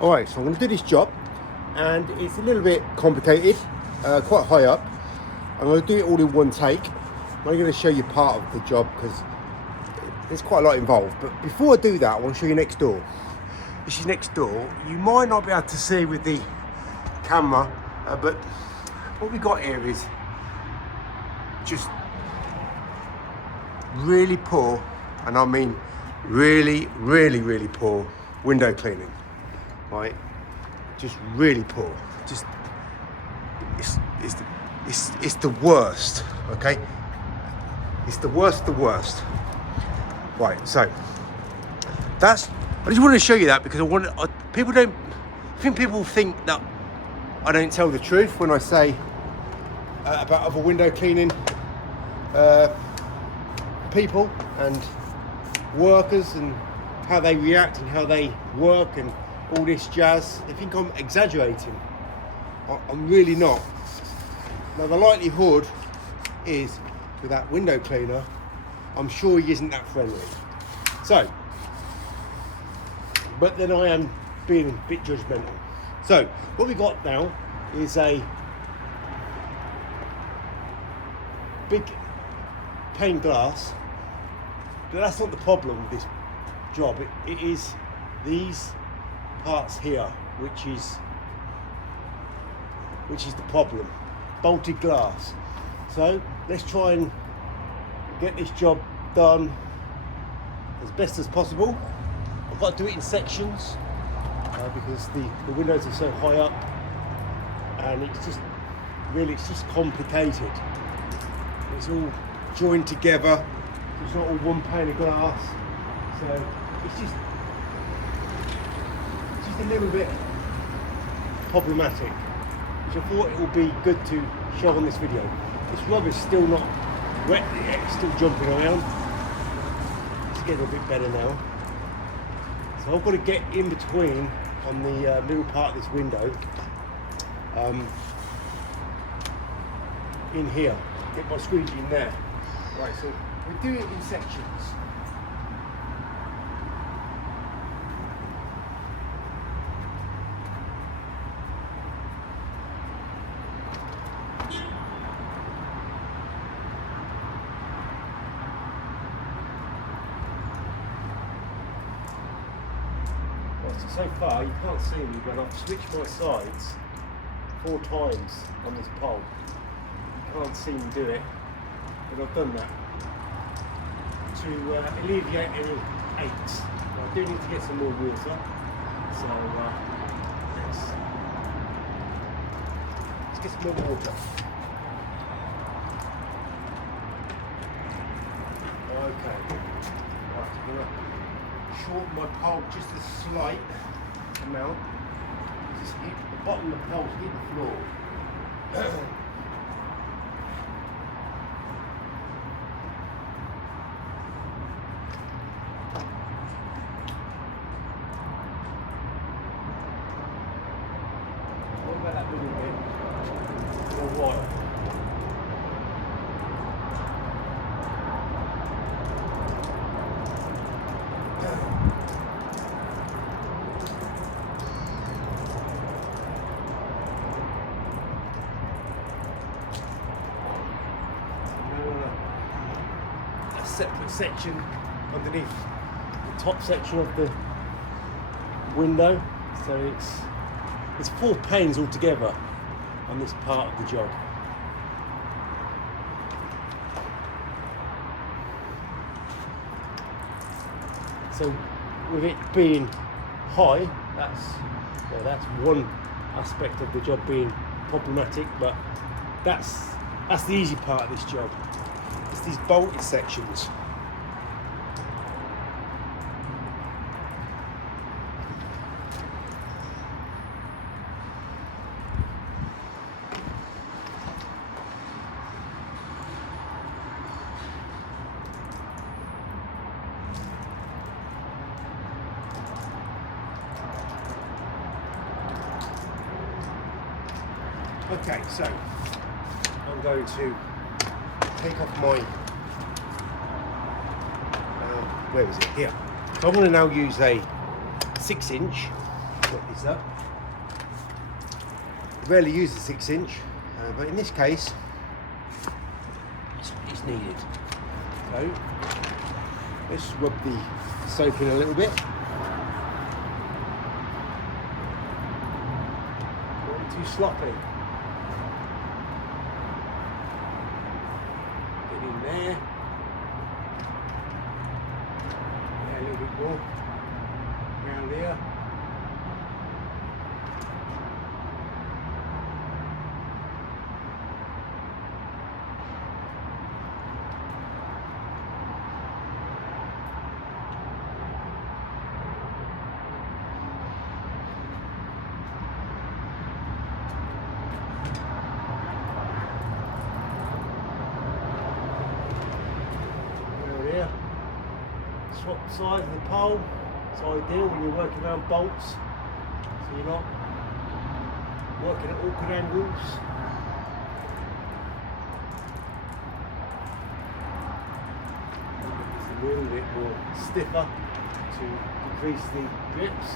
Alright, so I'm going to do this job, and it's a little bit complicated, quite high up. I'm going to do it all in one take. I'm only going to show you part of the job because there's quite a lot involved. But before I do that, I want to show you next door. This is next door. You might not be able to see with the camera, but what we got here is just really poor, and I mean really poor window cleaning. Right, just really poor. Just it's the worst. Okay, it's the worst. Right, so that's. I just wanted to show you that because people think that I don't tell the truth when I say about other window cleaning people and workers and how they react and how they work and all this jazz. They think I'm exaggerating. I'm really not. Now the likelihood is with that window cleaner, I'm sure he isn't that friendly. So, but then I am being a bit judgmental. So what we got now is a big pane glass, but that's not the problem with this job. It is these parts here, which is the problem. Bolted glass. So let's try and get this job done as best as possible. I've got to do it in sections because the windows are so high up, and it's just complicated. It's all joined together. It's not all one pane of glass, so it's just a little bit problematic, which I thought it would be good to show on this video. This rub is still not wet yet, it's still jumping around. It's getting a bit better now. So I've got to get in between on the middle part of this window, in here, get my squeegee in there. Right, so we do it in sections. So far you can't see me, but I've switched my sides 4 times on this pole. You can't see me do it, but I've done that to alleviate any aches. I do need to get some more water, so let's get some more water. Okay, right, I'm gonna shorten my pole just a slight amount. Just hit the bottom of the pole, hit the floor. What about that little bit more water? Separate section underneath the top section of the window, so it's 4 panes altogether on this part of the job. So with it being high, that's one aspect of the job being problematic, but that's the easy part of this job. It's these bolted sections. Okay, so I'm going to take off my, where is it? Here. So I'm going to now use a 6-inch got this up. Rarely use the 6-inch, but in this case, it's needed. So let's rub the soap in a little bit. Not too sloppy. Get in there. Yeah, a little bit more. Around here. Swap the size of the pole. It's ideal when you're working around bolts, so you're not working at awkward angles. It's a little bit more stiffer to decrease the grips.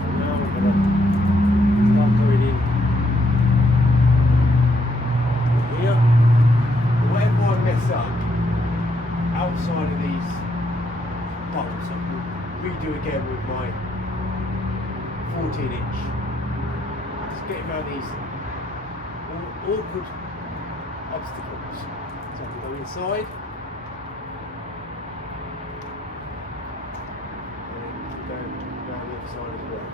And now we're going to start going in here. Whatever I mess up outside of these bolts, I will redo again with my 14-inch. Just getting around these awkward obstacles. So I can go inside and then go around the other side as well.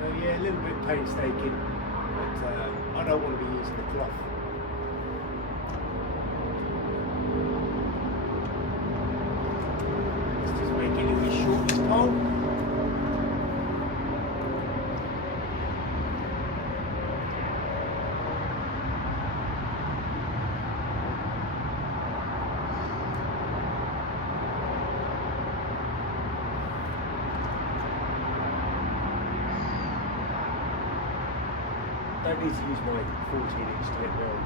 So yeah, a little bit painstaking, but I don't want to be using the cloth. I don't need to use my 14-inch to get round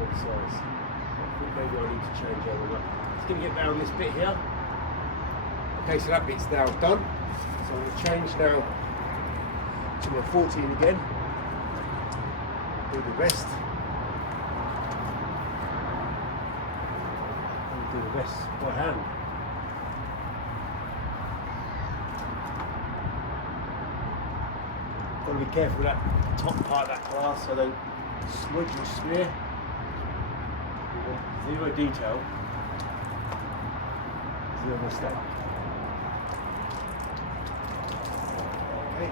one size. I think maybe I need to change over. It's going to get down this bit here. Okay, so that bit's now done. So I'm going to change now to my 14 again. Do the rest. And do the rest by hand. Got to be careful with that top part of that glass so I don't smudge or smear. Zero detail, zero mistake. Okay.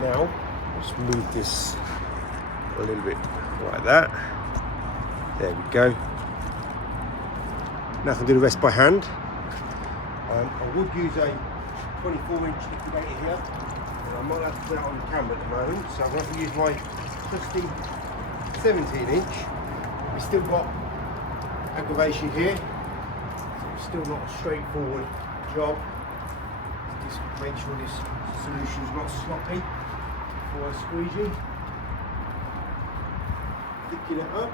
Now, let's move this a little bit like that. There we go. Now I can do the rest by hand. I would use a 24-inch liquidator here. And I might have to put it on the camera at the moment, so I'm going to have to use my trusty 17-inch. We've still got aggravation here, so it's still not a straightforward job. Just make sure this solution is not sloppy. Before I squeegee, picking it up.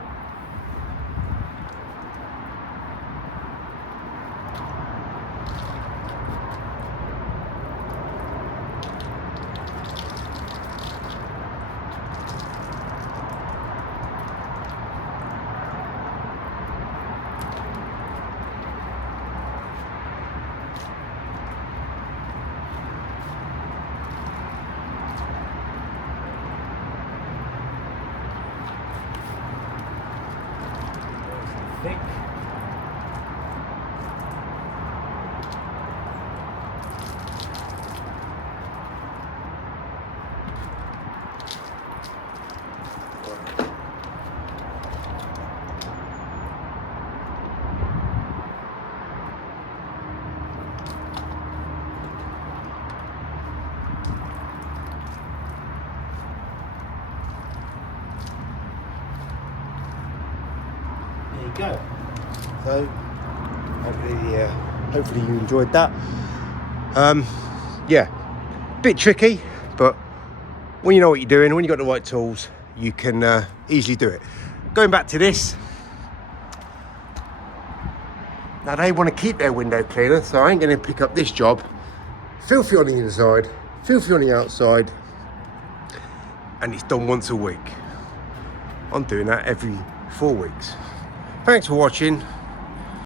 there you go. So hopefully you enjoyed that. Yeah, bit tricky, but when you know what you're doing, when you've got the right tools, you can easily do it. Going back to this, now they want to keep their window cleaner, so I ain't going to pick up this job. Filthy on the inside, filthy on the outside, and it's done once a week. I'm doing that every 4 weeks. Thanks for watching.